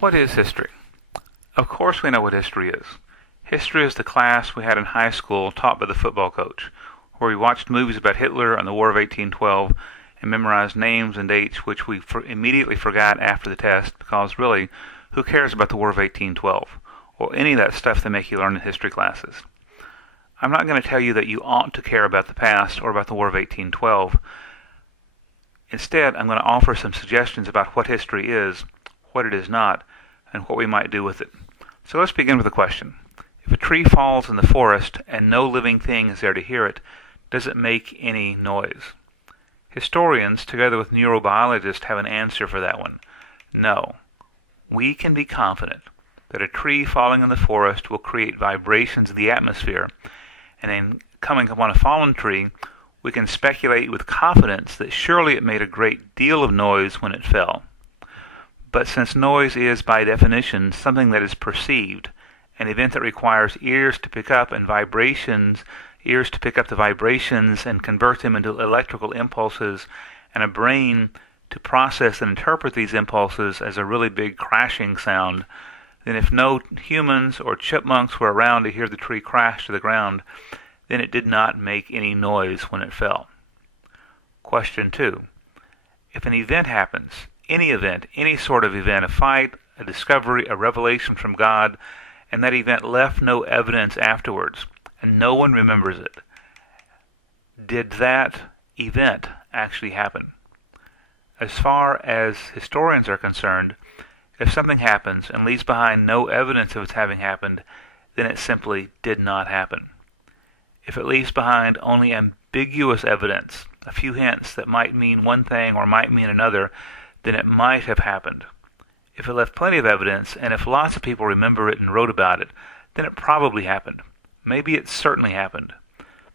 What is history? Of course we know what history is. History is the class we had in high school taught by the football coach, where we watched movies about Hitler and the War of 1812 and memorized names and dates which we immediately forgot after the test because really, who cares about the War of 1812 or any of that stuff they make you learn in history classes? I'm not going to tell you that you ought to care about the past or about the War of 1812. Instead, I'm going to offer some suggestions about what history is, what it is not, and what we might do with it. So let's begin with a question. If a tree falls in the forest and no living thing is there to hear it, does it make any noise? Historians, together with neurobiologists, have an answer for that one. No. We can be confident that a tree falling in the forest will create vibrations in the atmosphere, and in coming upon a fallen tree, we can speculate with confidence that surely it made a great deal of noise when it fell. But since noise is, by definition, something that is perceived, an event that requires ears to pick up the vibrations and convert them into electrical impulses, and a brain to process and interpret these impulses as a really big crashing sound, then if no humans or chipmunks were around to hear the tree crash to the ground, then it did not make any noise when it fell. Question 2. If an event happens, any event, any sort of event, a fight, a discovery, a revelation from God, and that event left no evidence afterwards, and no one remembers it, did that event actually happen? As far as historians are concerned, if something happens and leaves behind no evidence of its having happened, then it simply did not happen. If it leaves behind only ambiguous evidence, a few hints that might mean one thing or might mean another, then it might have happened. If it left plenty of evidence, and if lots of people remember it and wrote about it, then it probably happened. Maybe it certainly happened.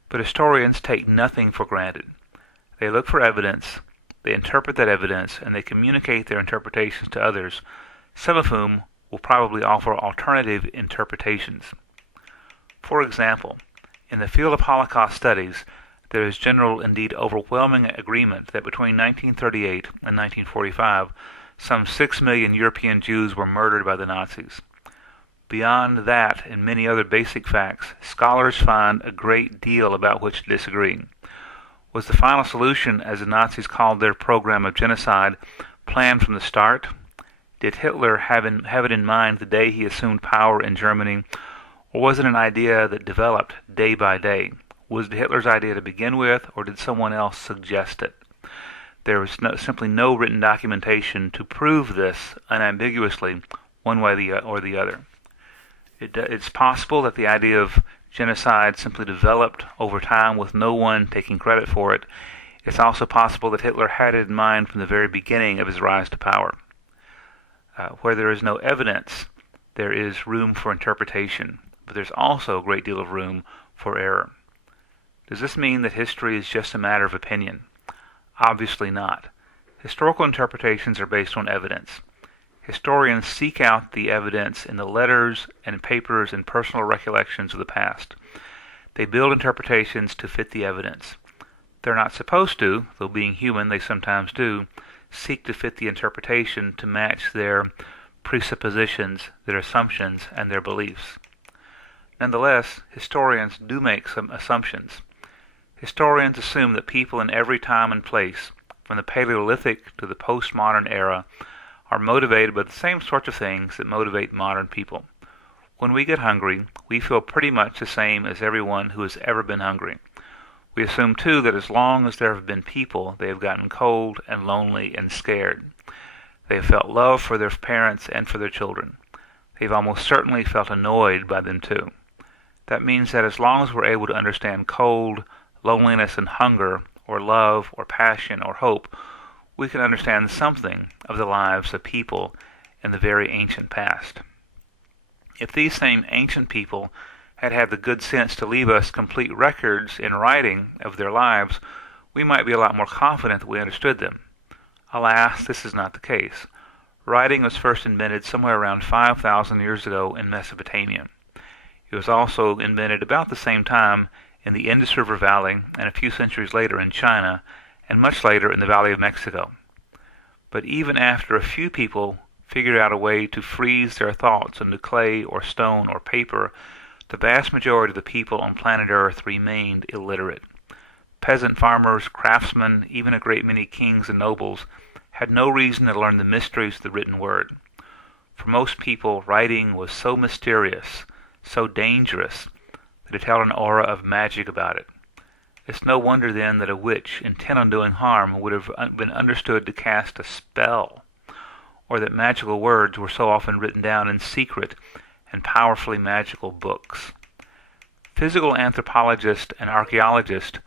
But historians take nothing for granted. They look for evidence, they interpret that evidence, and they communicate their interpretations to others, some of whom will probably offer alternative interpretations. For example, in the field of Holocaust studies, there is general, indeed overwhelming agreement that between 1938 and 1945, some 6 million European Jews were murdered by the Nazis. Beyond that and many other basic facts, scholars find a great deal about which to disagree. Was the final solution, as the Nazis called their program of genocide, planned from the start? Did Hitler have it in mind the day he assumed power in Germany, or was it an idea that developed day by day? Was it Hitler's idea to begin with, or did someone else suggest it? There was simply no written documentation to prove this unambiguously, one way or the other. It's possible that the idea of genocide simply developed over time with no one taking credit for it. It's also possible that Hitler had it in mind from the very beginning of his rise to power. Where there is no evidence, there is room for interpretation, but there's also a great deal of room for error. Does this mean that history is just a matter of opinion? Obviously not. Historical interpretations are based on evidence. Historians seek out the evidence in the letters and papers and personal recollections of the past. They build interpretations to fit the evidence. They're not supposed to, though being human they sometimes do, seek to fit the interpretation to match their presuppositions, their assumptions, and their beliefs. Nonetheless, historians do make some assumptions. Historians assume that people in every time and place, from the Paleolithic to the postmodern era, are motivated by the same sorts of things that motivate modern people. When we get hungry, we feel pretty much the same as everyone who has ever been hungry. We assume, too, that as long as there have been people, they have gotten cold and lonely and scared. They have felt love for their parents and for their children. They've almost certainly felt annoyed by them, too. That means that as long as we're able to understand cold, loneliness, and hunger, or love, or passion, or hope, we can understand something of the lives of people in the very ancient past. If these same ancient people had had the good sense to leave us complete records in writing of their lives, we might be a lot more confident that we understood them. Alas, this is not the case. Writing was first invented somewhere around 5,000 years ago in Mesopotamia. It was also invented about the same time in the Indus River Valley and a few centuries later in China, and much later in the Valley of Mexico. But even after a few people figured out a way to freeze their thoughts into clay or stone or paper, the vast majority of the people on planet Earth remained illiterate. Peasant farmers, craftsmen, even a great many kings and nobles had no reason to learn the mysteries of the written word. For most people, writing was so mysterious, so dangerous, that it held an aura of magic about it. It's no wonder then that a witch, intent on doing harm, would have been understood to cast a spell, or that magical words were so often written down in secret and powerfully magical books. Physical anthropologists and archaeologists,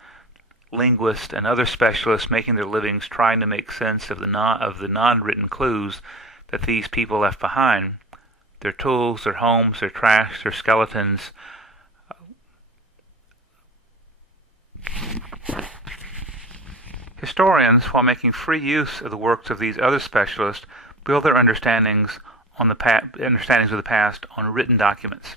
linguists, and other specialists making their livings trying to make sense of the non-written clues that these people left behind, their tools, their homes, their trash, their skeletons. Historians, while making free use of the works of these other specialists, build their understandings of the past on written documents.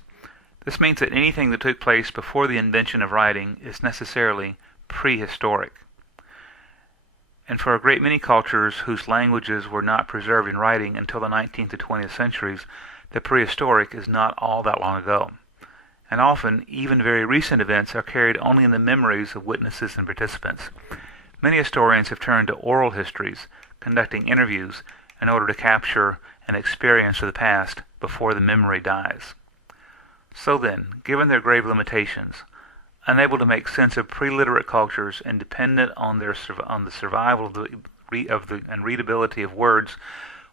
This means that anything that took place before the invention of writing is necessarily prehistoric. And for a great many cultures whose languages were not preserved in writing until the 19th to 20th centuries, the prehistoric is not all that long ago. And often, even very recent events are carried only in the memories of witnesses and participants. Many historians have turned to oral histories, conducting interviews, in order to capture an experience of the past before the memory dies. So then, given their grave limitations, unable to make sense of pre-literate cultures and dependent on the survival and readability of words,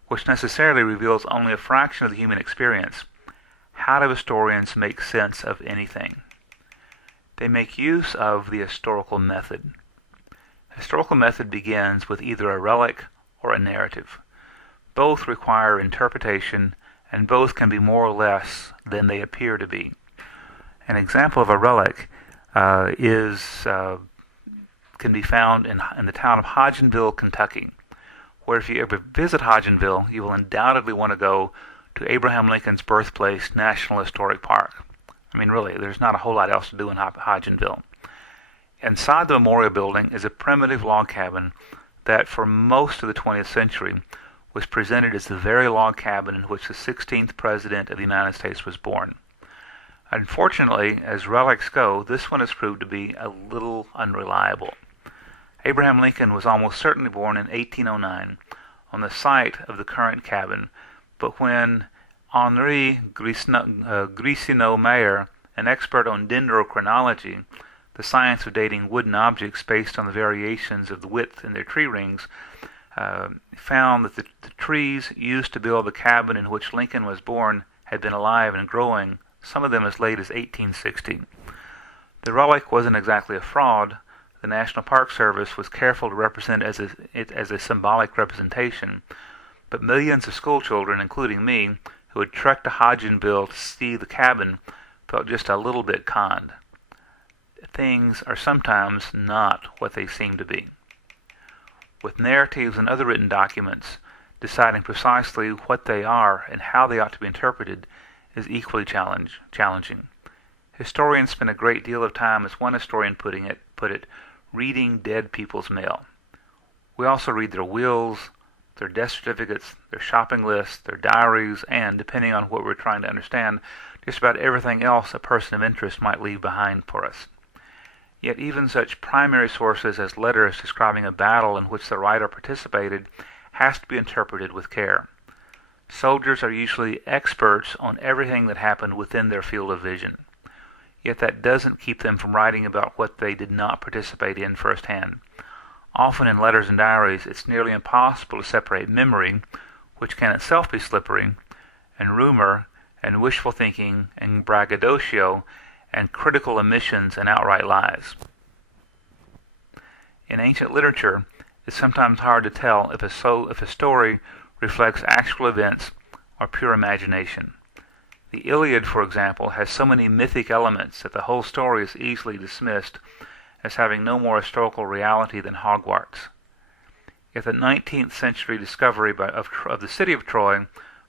which necessarily reveals only a fraction of the human experience, how do historians make sense of anything? They make use of the historical method. Historical method begins with either a relic or a narrative. Both require interpretation, and both can be more or less than they appear to be. An example of a relic can be found in the town of Hodgenville, Kentucky, where if you ever visit Hodgenville, you will undoubtedly want to go to Abraham Lincoln's birthplace, National Historic Park. I mean, really, there's not a whole lot else to do in Hodgenville. Inside the memorial building is a primitive log cabin that, for most of the 20th century, was presented as the very log cabin in which the 16th President of the United States was born. Unfortunately, as relics go, this one has proved to be a little unreliable. Abraham Lincoln was almost certainly born in 1809 on the site of the current cabin, but when Henri Gricineau-Mayer, an expert on dendrochronology, the science of dating wooden objects based on the variations of the width in their tree rings, found that the trees used to build the cabin in which Lincoln was born had been alive and growing, some of them as late as 1860. The relic wasn't exactly a fraud. The National Park Service was careful to represent it as a symbolic representation, but millions of schoolchildren, including me, who had trekked to Hodgenville to see the cabin, felt just a little bit conned. Things are sometimes not what they seem to be. With narratives and other written documents, deciding precisely what they are and how they ought to be interpreted is equally challenging. Historians spend a great deal of time, as one historian put it, reading dead people's mail. We also read their wills, their death certificates, their shopping lists, their diaries, and, depending on what we're trying to understand, just about everything else a person of interest might leave behind for us. Yet even such primary sources as letters describing a battle in which the writer participated has to be interpreted with care. Soldiers are usually experts on everything that happened within their field of vision. Yet that doesn't keep them from writing about what they did not participate in firsthand. Often in letters and diaries, it's nearly impossible to separate memory, which can itself be slippery, and rumor, and wishful thinking, and braggadocio, and critical omissions and outright lies. In ancient literature, it's sometimes hard to tell if a story reflects actual events or pure imagination. The Iliad, for example, has so many mythic elements that the whole story is easily dismissed as having no more historical reality than Hogwarts. Yet the 19th century discovery of the city of Troy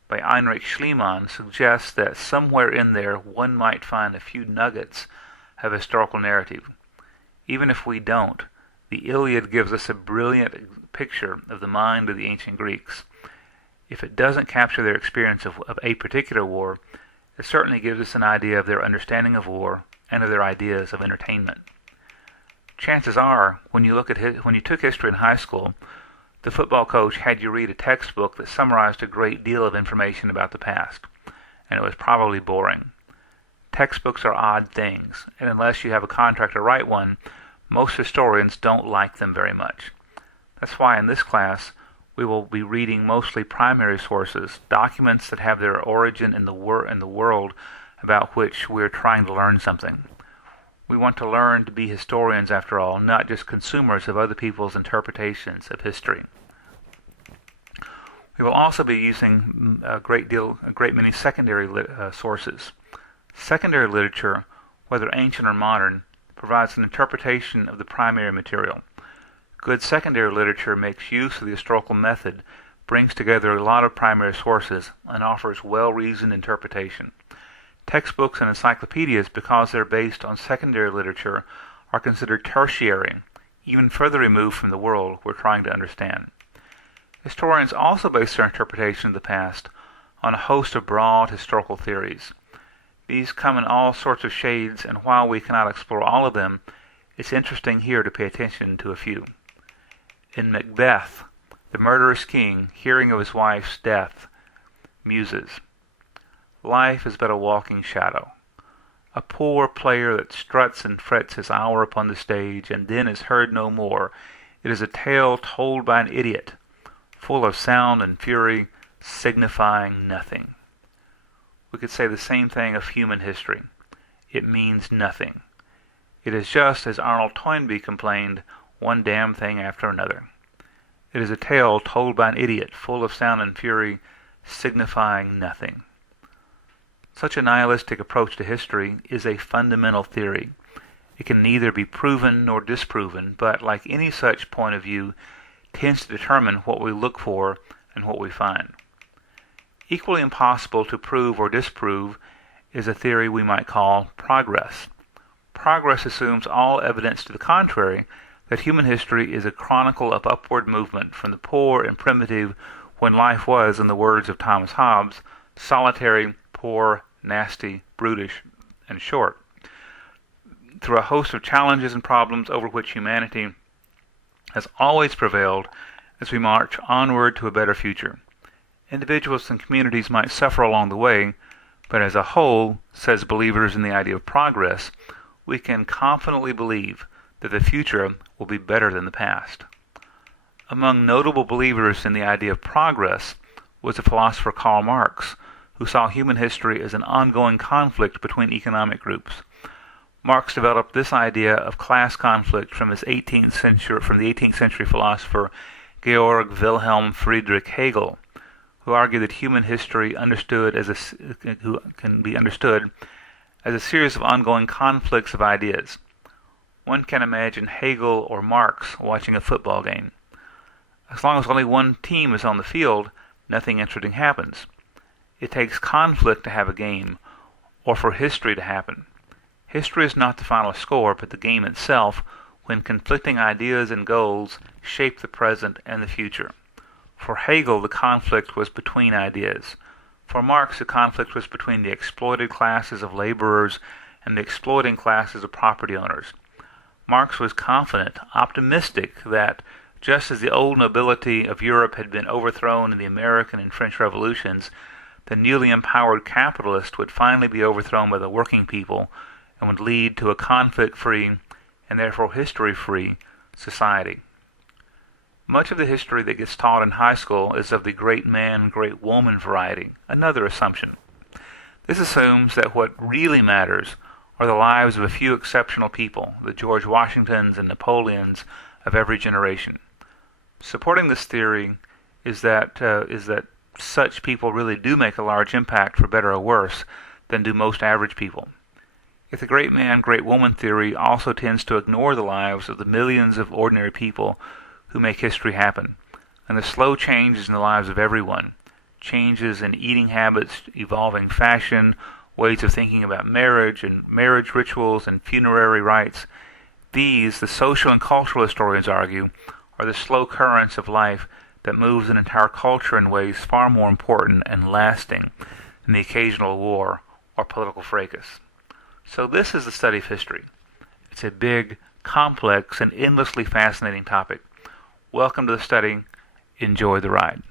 by Heinrich Schliemann suggests that somewhere in there one might find a few nuggets of historical narrative. Even if we don't, the Iliad gives us a brilliant picture of the mind of the ancient Greeks. If it doesn't capture their experience of a particular war, it certainly gives us an idea of their understanding of war and of their ideas of entertainment. Chances are, when you took history in high school, the football coach had you read a textbook that summarized a great deal of information about the past, and it was probably boring. Textbooks are odd things, and unless you have a contract to write one, most historians don't like them very much. That's why in this class we will be reading mostly primary sources, documents that have their origin in the world about which we're trying to learn something. We want to learn to be historians, after all, not just consumers of other people's interpretations of history. We will also be using a great many secondary sources. Secondary literature, whether ancient or modern, provides an interpretation of the primary material. Good secondary literature makes use of the historical method, brings together a lot of primary sources, and offers well-reasoned interpretation. Textbooks and encyclopedias, because they're based on secondary literature, are considered tertiary, even further removed from the world we're trying to understand. Historians also base their interpretation of the past on a host of broad historical theories. These come in all sorts of shades, and while we cannot explore all of them, it's interesting here to pay attention to a few. In Macbeth, the murderous king, hearing of his wife's death, muses, "Life is but a walking shadow. A poor player that struts and frets his hour upon the stage, and then is heard no more. It is a tale told by an idiot, full of sound and fury, signifying nothing." We could say the same thing of human history. It means nothing. It is just, as Arnold Toynbee complained, one damn thing after another. It is a tale told by an idiot, full of sound and fury, signifying nothing. Such a nihilistic approach to history is a fundamental theory. It can neither be proven nor disproven, but, like any such point of view, tends to determine what we look for and what we find. Equally impossible to prove or disprove is a theory we might call progress. Progress assumes all evidence to the contrary, that human history is a chronicle of upward movement from the poor and primitive when life was, in the words of Thomas Hobbes, solitary, poor, nasty, brutish, and short, through a host of challenges and problems over which humanity has always prevailed as we march onward to a better future. Individuals and communities might suffer along the way, but as a whole, says believers in the idea of progress, we can confidently believe that the future will be better than the past. Among notable believers in the idea of progress was the philosopher Karl Marx, who saw human history as an ongoing conflict between economic groups. Marx developed this idea of class conflict from the 18th century philosopher Georg Wilhelm Friedrich Hegel, who argued that human history can be understood as a series of ongoing conflicts of ideas. One can imagine Hegel or Marx watching a football game. As long as only one team is on the field, nothing interesting happens. It takes conflict to have a game, or for history to happen. History is not the final score, but the game itself, when conflicting ideas and goals shape the present and the future. For Hegel, the conflict was between ideas. For Marx, the conflict was between the exploited classes of laborers and the exploiting classes of property owners. Marx was confident, optimistic, that just as the old nobility of Europe had been overthrown in the American and French revolutions, the newly empowered capitalist would finally be overthrown by the working people and would lead to a conflict-free, and therefore history-free, society. Much of the history that gets taught in high school is of the great man, great woman variety, another assumption. This assumes that what really matters are the lives of a few exceptional people, the George Washingtons and Napoleons of every generation. Supporting this theory is that such people really do make a large impact, for better or worse, than do most average people. Yet the great man, great woman theory also tends to ignore the lives of the millions of ordinary people who make history happen, and the slow changes in the lives of everyone, changes in eating habits, evolving fashion, ways of thinking about marriage and marriage rituals and funerary rites. These, the social and cultural historians argue, are the slow currents of life that moves an entire culture in ways far more important and lasting than the occasional war or political fracas. So this is the study of history. It's a big, complex, and endlessly fascinating topic. Welcome to the study. Enjoy the ride.